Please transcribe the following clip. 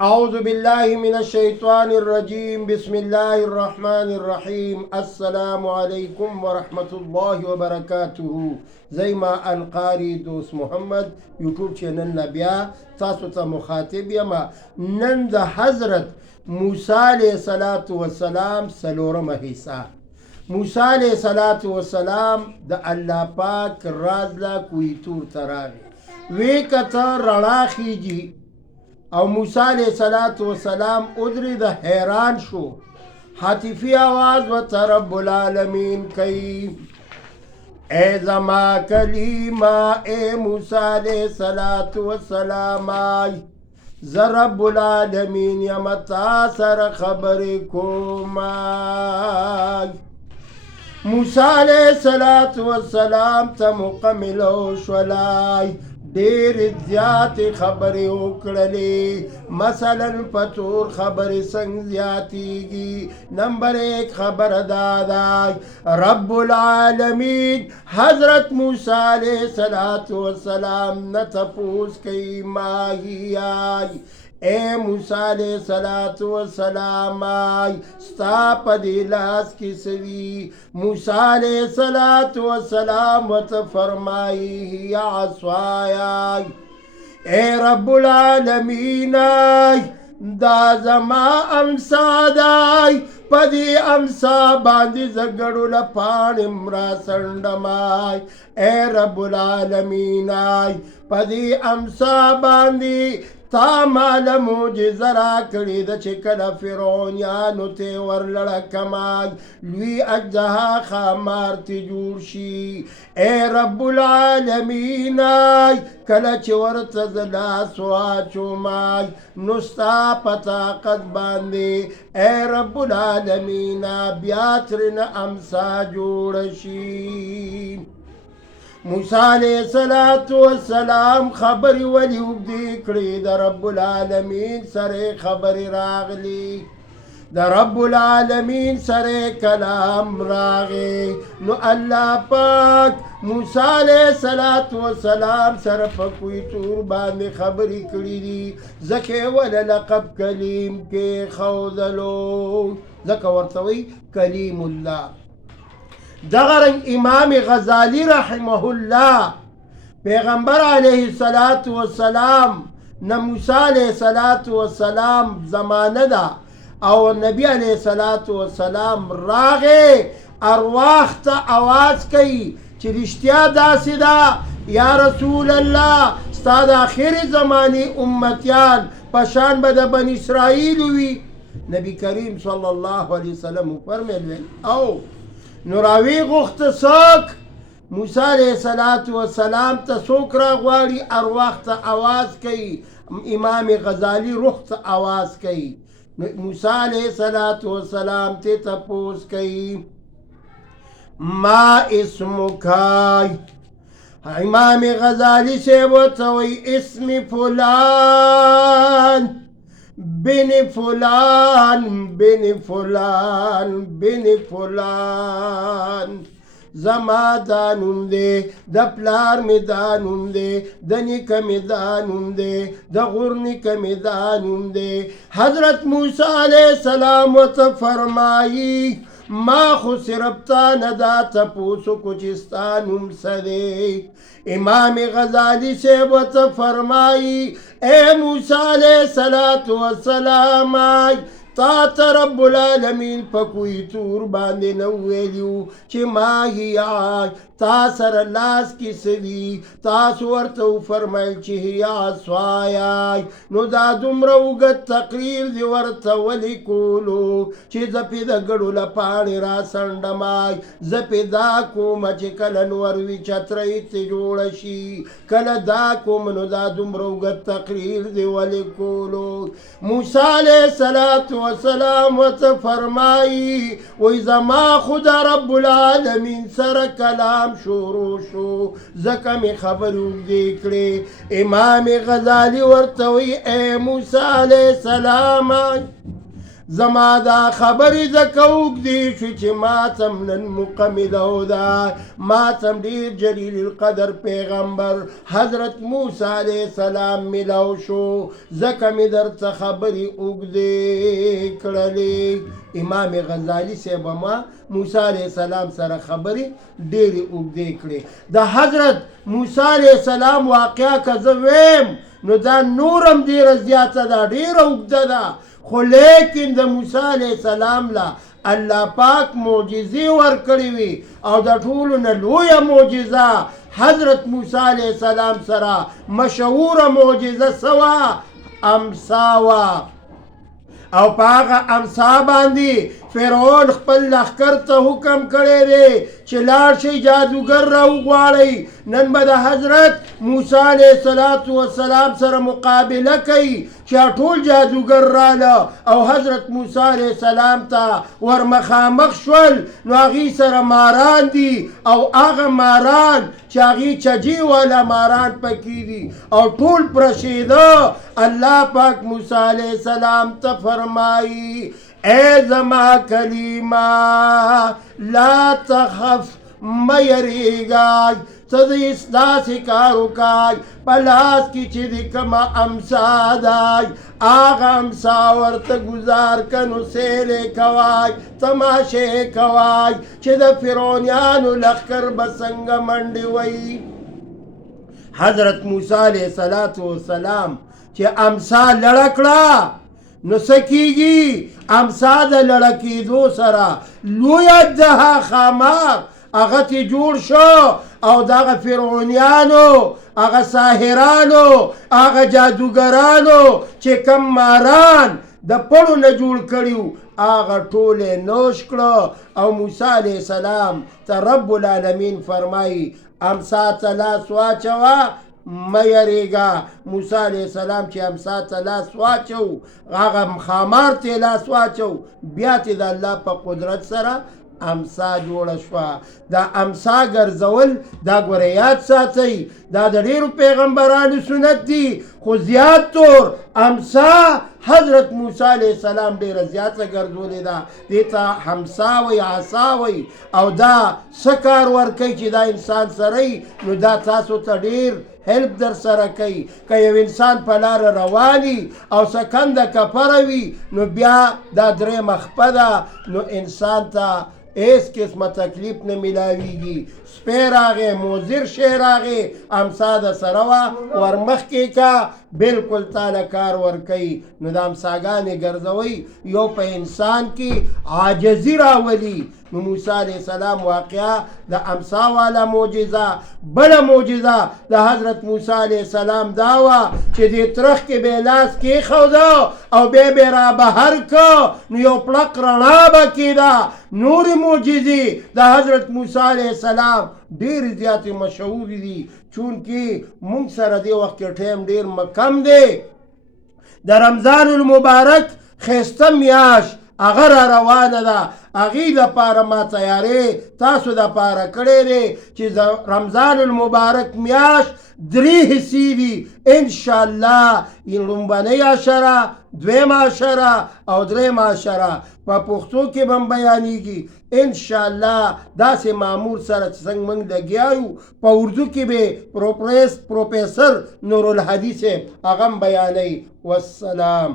أعوذ بالله من الشيطان الرجيم بسم الله الرحمن الرحيم السلام عليكم ورحمة الله وبركاته. زي ما القاري دوست محمد يوتيوب چینل نبیا تاسو ته مخاطب یما نن د حضرت موسی علیه الصلاة والسلام سلورمه حصہ. موسی علیه الصلاة والسلام د الله پاک راز لا کوی تور تراغی وی کته رڼا خیجی او موسی علیہ الصلوۃ والسلام ادری د حیران شو. حاطفی آواز و رب العالمین کئی اے زما کلیما اے موسی علیہ الصلوۃ والسلام آئی ز رب العالمین یمتا سر خبر کوما. موسی علیہ الصلوۃ والسلام ته مکمل شولائی ډېر زیات خبرې وکړلې. مثلا پتور خبرې څنګه زیاتېږي. نمبر 1 خبر دا رب العالمین حضرت موسی علیہ الصلوۃ والسلام نه تپوس کوي ماهی اے موسی علیہ الصلوۃ والسلام ستا په دې لاس کې سوي. موسی علیہ الصلوۃ والسلام ورته فرمایي یا عصای اے رب العالمین دا زما امسا دای په دې امسا باندې زګړو لپاڼې مرا سنډمای. اے رب العالمین په دې امسا باندې تا مال معجزه را کړې ده چې کله فرعونیانو ته ورلړه کمای لوی اجزها خامار ته جوړ شي. اے رب العالمین کله چې ورته زه لاس واچومای نو ستا په طاقت باندې اے رب العالمین بیا ترنه امسا جوړ شي. موسی علیہ الصلوۃ والسلام خبرې ولې اوږدې کړې د رب العالمین سره خبرې راغلی. د رب العالمین سره کلام راغی نو الله پاک موسی علیہ الصلوۃ والسلام سره په کوی تور باندې خبرې کړې دي. ځکه ول لقب کلیم کې خودلو ځکه ورته وی کلیم الله. دغرنگ امام غزالی رحمه الله پیغمبر علیہ الصلوۃ والسلام نه موسی علیہ الصلوۃ والسلام زمانه دا او نبی علیہ الصلوۃ والسلام راغه ارواح ته آواز کوي چې رښتیا داسې ده یا رسول الله ستا د آخر زمانی امتیان پشان به د بنی اسرائیل وي. نبی کریم صلی الله علیه وسلم فرمیل او نوراوی غخت ساک موسی علیہ الصلوۃ والسلام ته څوک راغواړي ارواح ته آواز کوي. امام غزالی روح ته آواز کوي. موسی علیہ الصلوۃ والسلام ته تپوس کوي ما اسمک. امام غزالی سے ورته وی اسم فلان بن فلان بن فلان بن فلان. زما دا نوم دی د پلار می دا نوم دی د نیکه می دا نوم دی د غور نیکه می دا نوم دی. حضرت موسی علیہ السلام ورته فرمایی ما خو صرف تا نه دا تپوسو کو چې ستا نوم څه دی. امام غزالی سے ورته فرمایی اے موسی علیہ الصلوۃ والسلام تا ته رب العالمین په کوی تور باندې نو ویلو چې ما هي تا سره لاس کې سوي. تاسو ورته وفرمیل چې هي عصای. نو دا دومره اوږد تقریر دی ورته ولیکولو چې زه پې د ګړو له پاڼې را سنډمای. زه پې دا کومه چې کله نور وي چترۍ ترې جوړه شي کله دا کوم نو دا دومره اوږد تقریر دی ولیکولو. موسی علیہ الصلوۃ والسلام ورته فرمایی وی زما خدا رب العالمین سره کلام شروع شو ځکه مې خبرې اوږدې کړې. امام غزالی ورته وی اے موسی علیہ السلام زما دا خبرې ځکه اوږدې شوې چې ما څم نن مکمله ده ما څم ډېر جلیل القدر پیغمبر حضرت موسی علیه السلام ملو شو ځکه مې درڅه خبرې اوږدې کړلې امام غزالی صاحب ما موسی علیه السلام سره خبرې ډېرې اوږدې کړې د حضرت موسی علیه السلام واقعه که زه ویم نو دا نورم ډېره زیاته ده ډېره اوږده ده خو لیکن د موسی علیه السلام لا الله پاک معجزې ورکړې وي او د ټولو نه لویه معجزه حضرت موسی علیه السلام سره مشهوره معجزه څه وه امسا وه او په هغه امسا باندې فرعون خپل لښکر ته حکم کړی دی چې لاړ شئ جادوګر راوغواړئ نن به د حضرت موسی علیه السلام سره مقابله کوي چې ټول جادوګر راله او حضرت موسی علیه السلام ته ور مخامخ شول نو هغې سره ماران دي او هغه ماران چې هغې چجې والا ماران پکې دي او ټول پرشېده الله پاک موسی علیه السلام ته فرمایي اے زما کلیمه لا تخف مه یریږئ څه داسې کار وکئ په لاس کې چې د کومه امسا دی هغه امسا ورته ګزار که نو سیلې کوئ تماشې کوئ چې د فرعونیانو لښکر به څنګه منډې وهي حضرت موسی علیه السلام چې امسا لړه کړه نو څه کېږي امسا د لړه کېدو سره لویه دهه خامار هغه ترې جوړ شو او دغه فرعونیانو هغه ساحرانو هغه جادوګرانو چې کم ماران د پړو نه جوړ کړي هغه ټول یې نوش کړه او موسی علیه السلام ته رب العالمین فرمایي امسا ته لاس واچوه مه یریږه موسی علیه السلام چې امسا ته لاس واچو هغه خامار ته یې لاس واچو بیا ترې د الله په قدرت سره امسا جوړه شوه دا امسا ګرځول دا ګوره یاد ساتئ دا د ډېرو پیغمبرانو سنت دي خو زیات طور امسا حضرت موسی علیه السلام ډېره زیاته ګرځولې ده دې ته همسا وی عصا وی او دا څه کار ورکوي چې دا انسان سره نو دا تاسو ته ډېر هلپ در سره کوي که یو انسان په لاره رواني او سکنده کپره وي نو بیا دا درېیمه خپه ده نو انسان ته هیڅ قسمه تکلیف نه میلاویږي سپی راغی موزر شی راغی امسا د سره وه ورمخکې که بلکل تاله کار ورکوي نو د امساګانې ګرځوئ یو په انسان کې عاجزي راولي نو موسی علیه السلام واقعه د امسا والا معجزه بله معجزه د حضرت موسی علیه السلام دا وه چې دې ترخ کې به یې لاس کېښوده او بیا به یې را بهر که نو یو پړق رڼا به کېده نورې معجزې د حضرت موسی علیه السلام ډېرې زیاتې مشهورې دي چونکې موږ سره دې وخت کې ټایم ډېر کم دی د رمضان المبارک ښایسته میاشت هغه را روانه ده هغې دپاره ما تیارې تاسو دپاره کړی دی چې د رمضان المبارک میاشت 3 حصې دي انشاءالله لومبنۍ عشره دویمه عشره او درېیمه عشره په پښتو کې به هم بیانېږي انشاءالله داسې مامور سره چې څنګه موږ لګیا یو په اردو کې به پروفیسر نورالهدي صاحب هغه هم بیانوي والسلام